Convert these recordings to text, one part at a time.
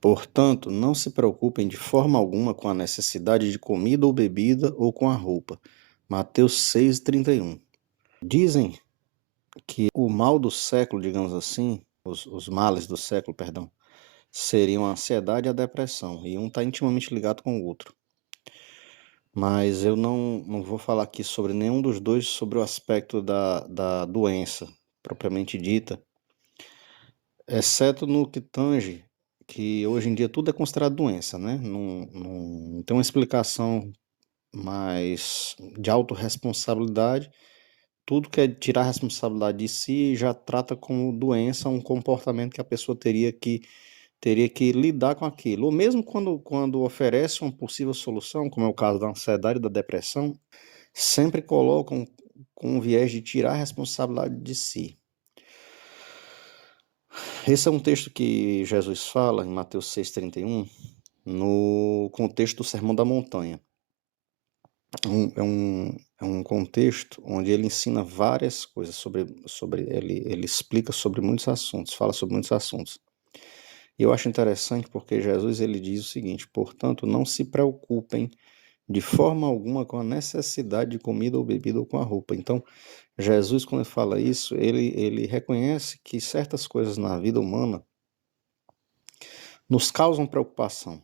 Portanto, não se preocupem de forma alguma com a necessidade de comida ou bebida ou com a roupa. Mateus 6,31. Dizem que o mal do século, digamos assim, os males do século, perdão, seriam a ansiedade e a depressão, e um está intimamente ligado com o outro. Mas eu não vou falar aqui sobre nenhum dos dois, sobre o aspecto da doença, propriamente dita, exceto no que tange, que hoje em dia tudo é considerado doença, né? Não tem uma explicação mais de autorresponsabilidade. Tudo que é tirar a responsabilidade de si já trata como doença um comportamento que a pessoa teria que lidar com aquilo. Ou mesmo quando oferece uma possível solução, como é o caso da ansiedade e da depressão, sempre colocam com o viés de tirar a responsabilidade de si. Esse é um texto que Jesus fala em Mateus 6,31, no contexto do Sermão da Montanha. É um contexto onde ele ensina várias coisas ele explica sobre muitos assuntos, fala sobre muitos assuntos. E eu acho interessante porque Jesus ele diz o seguinte: portanto, não se preocupem de forma alguma com a necessidade de comida ou bebida ou com a roupa. Então, Jesus, quando ele fala isso, ele reconhece que certas coisas na vida humana nos causam preocupação.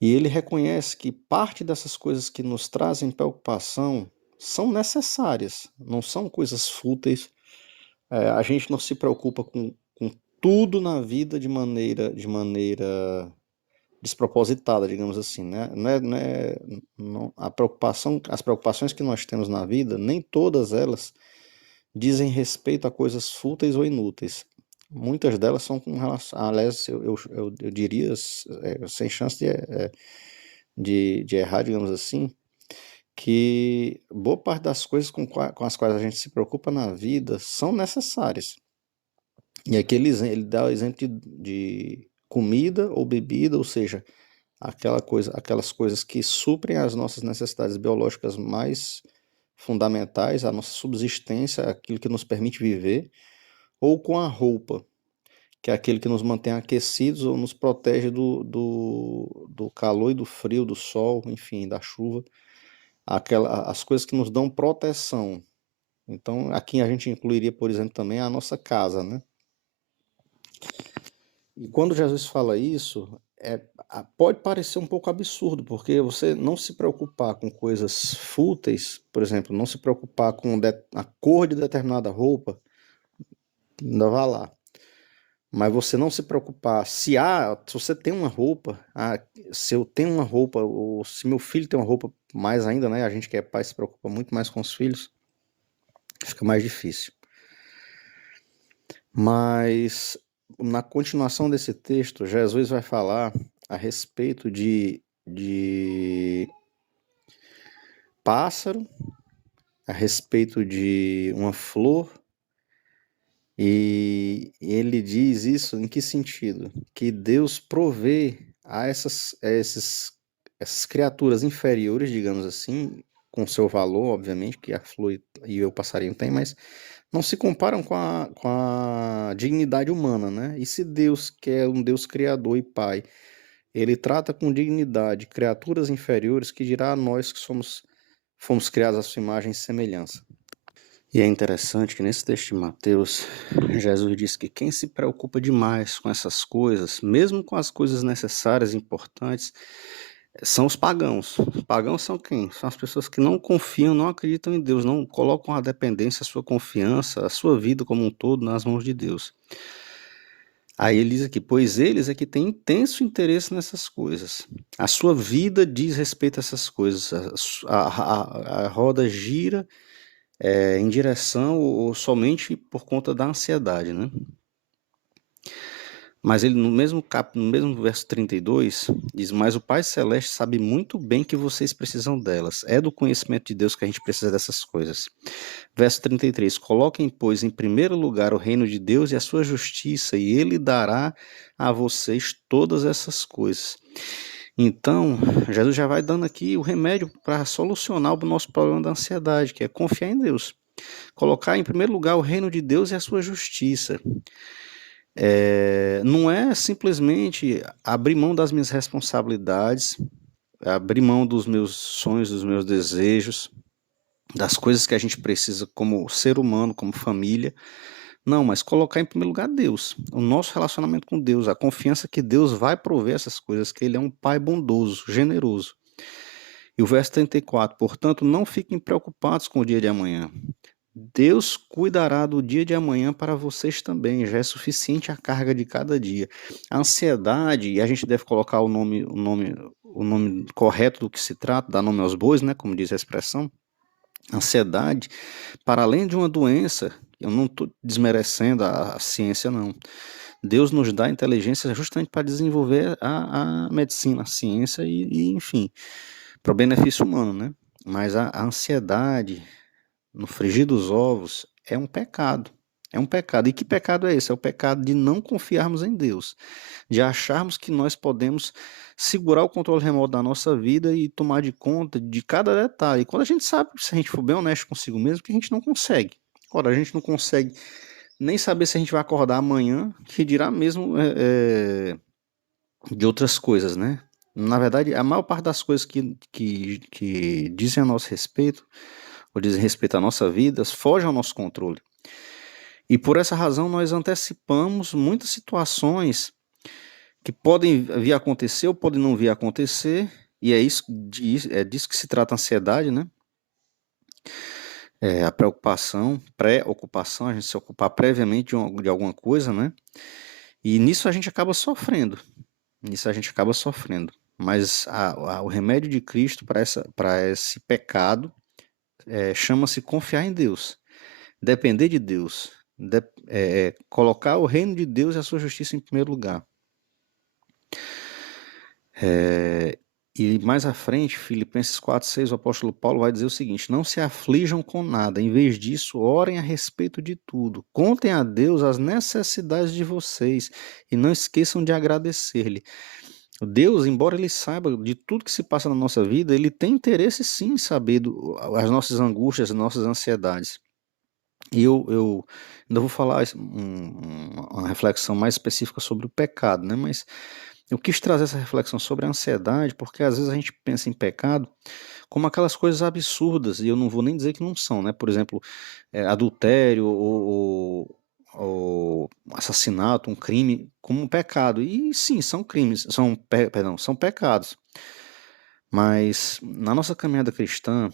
E ele reconhece que parte dessas coisas que nos trazem preocupação são necessárias, não são coisas fúteis. A gente não se preocupa com tudo na vida de maneira despropositada, digamos assim, né? As preocupações que nós temos na vida, nem todas elas dizem respeito a coisas fúteis ou inúteis. Muitas delas são com relação, aliás, eu diria, sem chance de errar, digamos assim, que boa parte das coisas com as quais a gente se preocupa na vida são necessárias. E aqui ele dá o exemplo de comida ou bebida, ou seja, aquelas coisas que suprem as nossas necessidades biológicas mais fundamentais, a nossa subsistência, aquilo que nos permite viver, ou com a roupa, que é aquele que nos mantém aquecidos ou nos protege do calor e do frio, do sol, enfim, da chuva, as coisas que nos dão proteção. Então, aqui a gente incluiria, por exemplo, também a nossa casa, né? E quando Jesus fala isso, pode parecer um pouco absurdo, porque você não se preocupar com coisas fúteis, por exemplo, não se preocupar com a cor de determinada roupa, ainda vai lá. Mas você não se preocupar se você tem uma roupa, se eu tenho uma roupa, ou se meu filho tem uma roupa, mais ainda, né? A gente que é pai se preocupa muito mais com os filhos, fica mais difícil. Mas na continuação desse texto, Jesus vai falar a respeito de pássaro, a respeito de uma flor, e ele diz isso em que sentido? Que Deus provê a essas criaturas inferiores, digamos assim, com seu valor, obviamente, que a flor e o passarinho têm, mas não se comparam com a dignidade humana, né? E se Deus, que é um Deus criador e pai, ele trata com dignidade criaturas inferiores, que dirá a nós que fomos criados à sua imagem e semelhança. E é interessante que nesse texto de Mateus, Jesus diz que quem se preocupa demais com essas coisas, mesmo com as coisas necessárias e importantes, são os pagãos. Os pagãos são quem? São as pessoas que não confiam, não acreditam em Deus, não colocam a dependência, a sua confiança, a sua vida como um todo nas mãos de Deus. Aí ele diz aqui, pois eles é que têm intenso interesse nessas coisas. A sua vida diz respeito a essas coisas. A roda gira em direção ou somente por conta da ansiedade, né? Mas ele no mesmo verso 32, diz, mas o Pai Celeste sabe muito bem que vocês precisam delas. É do conhecimento de Deus que a gente precisa dessas coisas. Verso 33, coloquem, pois, em primeiro lugar o reino de Deus e a sua justiça, e ele dará a vocês todas essas coisas. Então, Jesus já vai dando aqui o remédio para solucionar o nosso problema da ansiedade, que é confiar em Deus. Colocar em primeiro lugar o reino de Deus e a sua justiça. Não é simplesmente abrir mão das minhas responsabilidades, abrir mão dos meus sonhos, dos meus desejos, das coisas que a gente precisa como ser humano, como família. Não, mas colocar em primeiro lugar Deus, o nosso relacionamento com Deus, a confiança que Deus vai prover essas coisas, que Ele é um Pai bondoso, generoso. E o verso 34, portanto, não fiquem preocupados com o dia de amanhã. Deus cuidará do dia de amanhã para vocês também, já é suficiente a carga de cada dia. A ansiedade, e a gente deve colocar o nome correto do que se trata, dar nome aos bois, né, como diz a expressão. Ansiedade, para além de uma doença, eu não estou desmerecendo a ciência, não. Deus nos dá inteligência justamente para desenvolver a medicina, a ciência enfim, para o benefício humano, né? Mas a ansiedade, no frigir dos ovos, é um pecado. É um pecado. E que pecado é esse? É o pecado de não confiarmos em Deus, de acharmos que nós podemos segurar o controle remoto da nossa vida e tomar de conta de cada detalhe. E quando a gente sabe, se a gente for bem honesto consigo mesmo, que a gente não consegue. Ora, a gente não consegue nem saber se a gente vai acordar amanhã, que dirá mesmo de outras coisas, né? Na verdade, a maior parte das coisas que dizem a nosso respeito, ou dizem respeito à nossa vida, fogem ao nosso controle. E por essa razão nós antecipamos muitas situações que podem vir a acontecer ou podem não vir a acontecer, e é disso que se trata a ansiedade, né? A preocupação, pré-ocupação, a gente se ocupar previamente de alguma coisa, né? E nisso a gente acaba sofrendo. Nisso a gente acaba sofrendo. Mas o remédio de Cristo para esse pecado chama-se confiar em Deus, depender de Deus, colocar o reino de Deus e a sua justiça em primeiro lugar. E mais à frente, Filipenses 4:6, o apóstolo Paulo vai dizer o seguinte: não se aflijam com nada, em vez disso, orem a respeito de tudo. Contem a Deus as necessidades de vocês e não esqueçam de agradecer-lhe. Deus, embora ele saiba de tudo que se passa na nossa vida, ele tem interesse sim em saber as nossas angústias, as nossas ansiedades. E eu ainda vou falar uma reflexão mais específica sobre o pecado, né? Mas eu quis trazer essa reflexão sobre a ansiedade, porque às vezes a gente pensa em pecado como aquelas coisas absurdas, e eu não vou nem dizer que não são, né? Por exemplo, adultério ou assassinato, um crime, como um pecado. E sim, são crimes, são pecados. Mas na nossa caminhada cristã,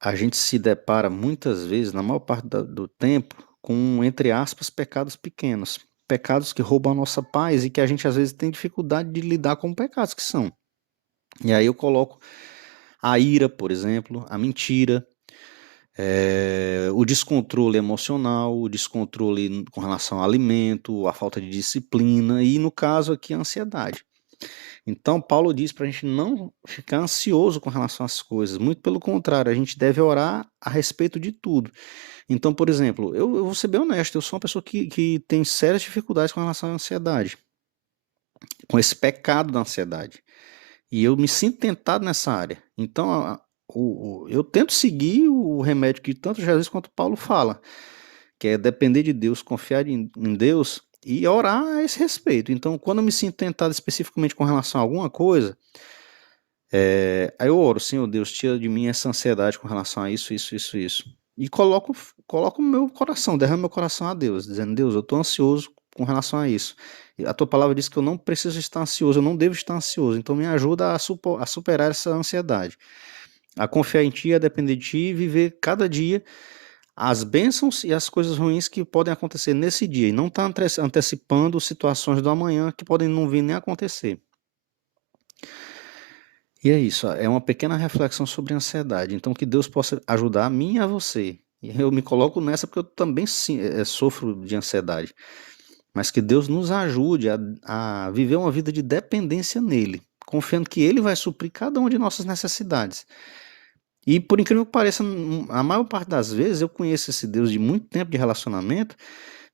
a gente se depara muitas vezes, na maior parte do tempo, com, entre aspas, pecados pequenos. Pecados que roubam a nossa paz e que a gente às vezes tem dificuldade de lidar com pecados que são. E aí eu coloco a ira, por exemplo, a mentira, o descontrole emocional, o descontrole com relação ao alimento, a falta de disciplina e, no caso aqui, a ansiedade. Então, Paulo diz para a gente não ficar ansioso com relação às coisas, muito pelo contrário, a gente deve orar a respeito de tudo. Então, por exemplo, eu vou ser bem honesto, eu sou uma pessoa que tem sérias dificuldades com relação à ansiedade, com esse pecado da ansiedade. E eu me sinto tentado nessa área. Então, eu tento seguir o remédio que tanto Jesus quanto Paulo fala, que é depender de Deus, confiar em Deus e orar a esse respeito. Então, quando eu me sinto tentado especificamente com relação a alguma coisa, aí eu oro: Senhor Deus, tira de mim essa ansiedade com relação a isso, isso, isso, isso. E coloco o meu coração, derramo meu coração a Deus, dizendo: Deus, eu estou ansioso com relação a isso. E a tua palavra diz que eu não preciso estar ansioso, eu não devo estar ansioso. Então me ajuda a superar essa ansiedade, a confiar em Ti, a depender de Ti e viver cada dia as bênçãos e as coisas ruins que podem acontecer nesse dia. E não estar antecipando situações do amanhã que podem não vir nem acontecer. E é isso, é uma pequena reflexão sobre ansiedade. Então, que Deus possa ajudar a mim e a você. E eu me coloco nessa porque eu também sofro de ansiedade. Mas que Deus nos ajude a viver uma vida de dependência nele, confiando que ele vai suprir cada uma de nossas necessidades. E por incrível que pareça, a maior parte das vezes eu conheço esse Deus de muito tempo de relacionamento.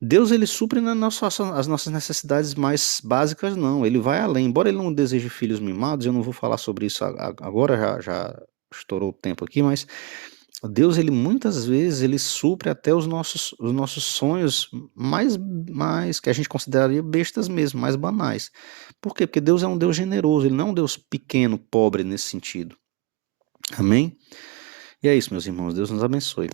Deus, ele supre as nossas necessidades mais básicas, não. Ele vai além. Embora ele não deseje filhos mimados, eu não vou falar sobre isso agora, já estourou o tempo aqui, mas Deus, ele muitas vezes, ele supre até os nossos sonhos mais que a gente consideraria bestas mesmo, mais banais. Por quê? Porque Deus é um Deus generoso, ele não é um Deus pequeno, pobre nesse sentido. Amém? E é isso, meus irmãos. Deus nos abençoe.